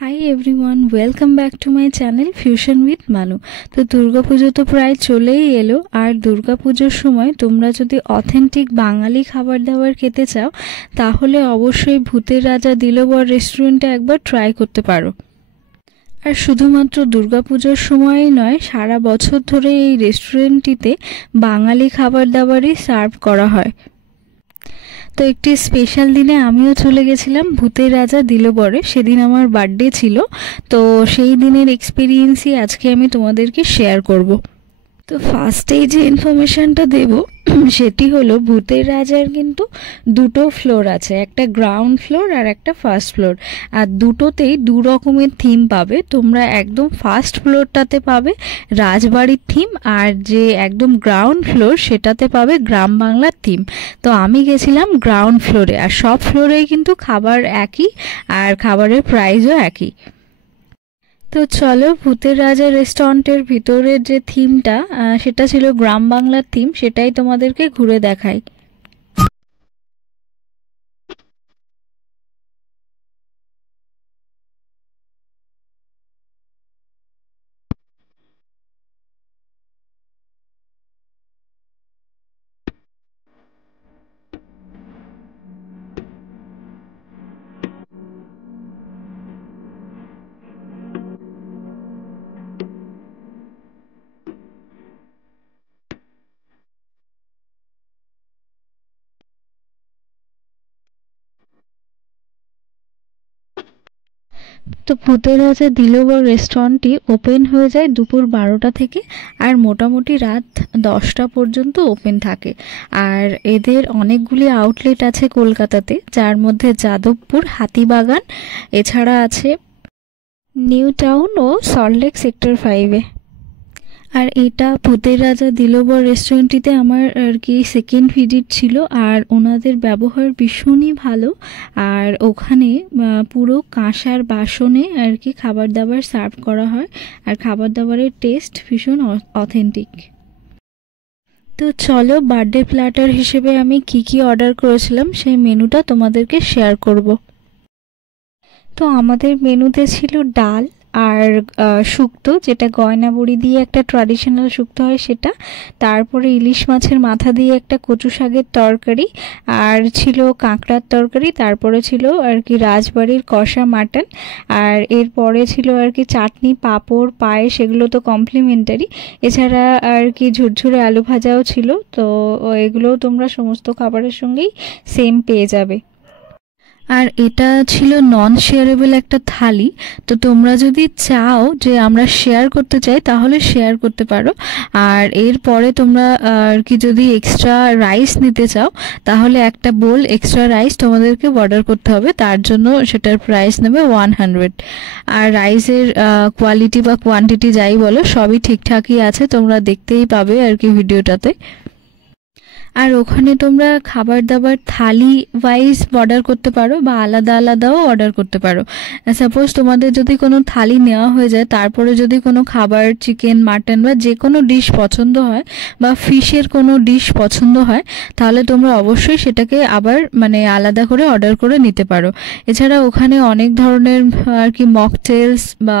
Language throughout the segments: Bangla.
Hi everyone, welcome back to my channel fusion with মানু। তো দুর্গাপুজো তো প্রায় চলেই এলো, আর দুর্গাপুজোর সময় তোমরা যদি অথেন্টিক বাঙালি খাবার দাবার খেতে চাও তাহলে অবশ্যই ভূতের রাজা দিলবর রেস্টুরেন্টে একবার ট্রাই করতে পারো। আর শুধুমাত্র দুর্গাপুজোর সময়ই নয়, সারা বছর ধরে এই রেস্টুরেন্টটিতে বাঙালি খাবার দাবারই সার্ভ করা হয়। তো একটি স্পেশাল দিনে আমিও চলে গেছিলাম ভূতের রাজা দিলবরে। সেদিন আমার বার্থডে ছিল, তো সেই দিনের এক্সপিরিয়েন্সই আজকে আমি তোমাদেরকে শেয়ার করব। তো ফার্স্টেই যে ইনফরমেশনটা দেব সেটি হলো, ভূতের রাজার কিন্তু দুটো ফ্লোর আছে, একটা গ্রাউন্ড ফ্লোর আর একটা ফার্স্ট ফ্লোর। আর দুটোতেই দু রকমের থিম পাবে। তোমরা একদম ফার্স্ট ফ্লোরটাতে পাবে রাজবাড়ির থিম, আর যে একদম গ্রাউন্ড ফ্লোর সেটাতে পাবে গ্রাম বাংলার থিম। তো আমি গেছিলাম গ্রাউন্ড ফ্লোরে, আর সব ফ্লোরেই কিন্তু খাবার একই আর খাবারের প্রাইসও একই। তো চলো, ভূতের রাজা রেস্টুরেন্টের ভিতরের যে থিমটা সেটা ছিল গ্রাম বাংলার থিম, সেটাই তোমাদেরকে ঘুরে দেখাই। তো ভূতের রাজা দিলবর রেস্টুরেন্টটি ওপেন হয়ে যায় দুপুর 12টা থেকে, আর মোটামুটি রাত 10টা পর্যন্ত ওপেন থাকে। আর এদের অনেকগুলি আউটলেট আছে কলকাতাতে, যার মধ্যে যাদবপুর, হাতিবাগান, এছাড়া আছে নিউ টাউন ও সল্টলেক সেক্টর 5-এ। আর এটা ভূতের রাজা দিলবর রেস্টুরেন্টটিতে আমার আর কি সেকেন্ড ভিজিট ছিল, আর ওনাদের ব্যবহার ভীষণই ভালো। আর ওখানে পুরো কাঁসার বাসনে আর কি খাবার দাবার সার্ভ করা হয়, আর খাবার দাবারের টেস্ট ভীষণ অথেন্টিক। তো চলো, বার্থডে প্ল্যাটার হিসেবে আমি কি অর্ডার করেছিলাম সেই মেনুটা তোমাদেরকে শেয়ার করব। তো আমাদের মেনুতে ছিল ডাল আর শুক্তো, যেটা গয়না বড়ি দিয়ে একটা ট্র্যাডিশনাল শুক্তো হয় সেটা, তারপরে ইলিশ মাছের মাথা দিয়ে একটা কচু শাকের তরকারি, আর ছিল কাঁকড়ার তরকারি, তারপরে ছিল আর কি রাজবাড়ির কষা মাটন, আর এরপরে ছিল আর কি চাটনি, পাঁপড়, পায়েস, এগুলো তো কমপ্লিমেন্টারি। এছাড়া আর কি ঝুরঝুরে আলু ভাজাও ছিল। তো এগুলোও তোমরা সমস্ত খাবারের সঙ্গেই সেম পেয়ে যাবে। আর এটা ছিল নন শেয়ারেবল একটা থালি। তো তোমরা যদি চাও যে আমরা শেয়ার করতে চাই তাহলে শেয়ার করতে পারো। আর এরপরে তোমরা আর কি যদি এক্সট্রা রাইস নিতে চাও তাহলে একটা বোল এক্সট্রা রাইস তোমাদেরকে অর্ডার করতে হবে, তার জন্য সেটার প্রাইস নেবে 100। আর রাইসের কোয়ালিটি বা কোয়ান্টিটি যাই বলো সবই ঠিকঠাকই আছে, তোমরা দেখতেই পাবে আর কি ভিডিওটাতে। আর ওখানে তোমরা খাবার দাবার থালি ওয়াইজ অর্ডার করতে পারো বা আলাদা আলাদাও অর্ডার করতে পারো। সাপোজ তোমাদের যদি কোনো থালি নেওয়া হয়ে যায়, তারপরে যদি কোনো খাবার চিকেন, মাটন বা যে কোনো ডিশ পছন্দ হয় বা ফিশের কোনো ডিশ পছন্দ হয়, তাহলে তোমরা অবশ্যই সেটাকে আবার মানে আলাদা করে অর্ডার করে নিতে পারো। এছাড়া ওখানে অনেক ধরনের আর কি মকটেলস বা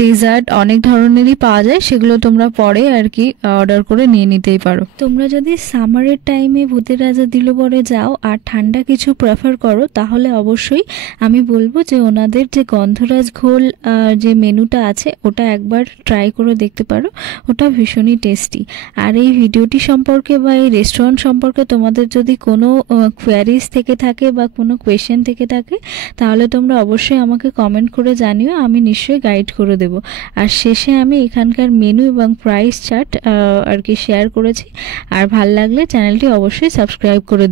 ডেজার্ট অনেক ধরনেরই পাওয়া যায়, সেগুলো তোমরা পরে আর কি অর্ডার করে নিয়ে নিতেই পারো। তোমরা যদি সামারের টাইমে ভূতের রাজা দিলবরে যাও আর ঠান্ডা কিছু প্রেফার করো, তাহলে অবশ্যই আমি বলবো যে ওনাদের যে গন্ধরাজ ঘোল যে মেনুটা আছে ওটা একবার ট্রাই করে দেখতে পারো, ওটা ভীষণই টেস্টি। আর এই ভিডিওটি সম্পর্কে বা এই রেস্টুরেন্ট সম্পর্কে তোমাদের যদি কোনো কোয়ারিজ থেকে থাকে বা কোনো কোয়েশ্চেন থেকে থাকে তাহলে তোমরা অবশ্যই আমাকে কমেন্ট করে জানিও, আমি নিশ্চয়ই গাইড করে দেব। আর শেষে আমি এখানকার মেনু এবং প্রাইস চার্ট আর কি শেয়ার করেছি। আর ভালো লাগলে চ্যানেলটি অবশ্যই সাবস্ক্রাইব করে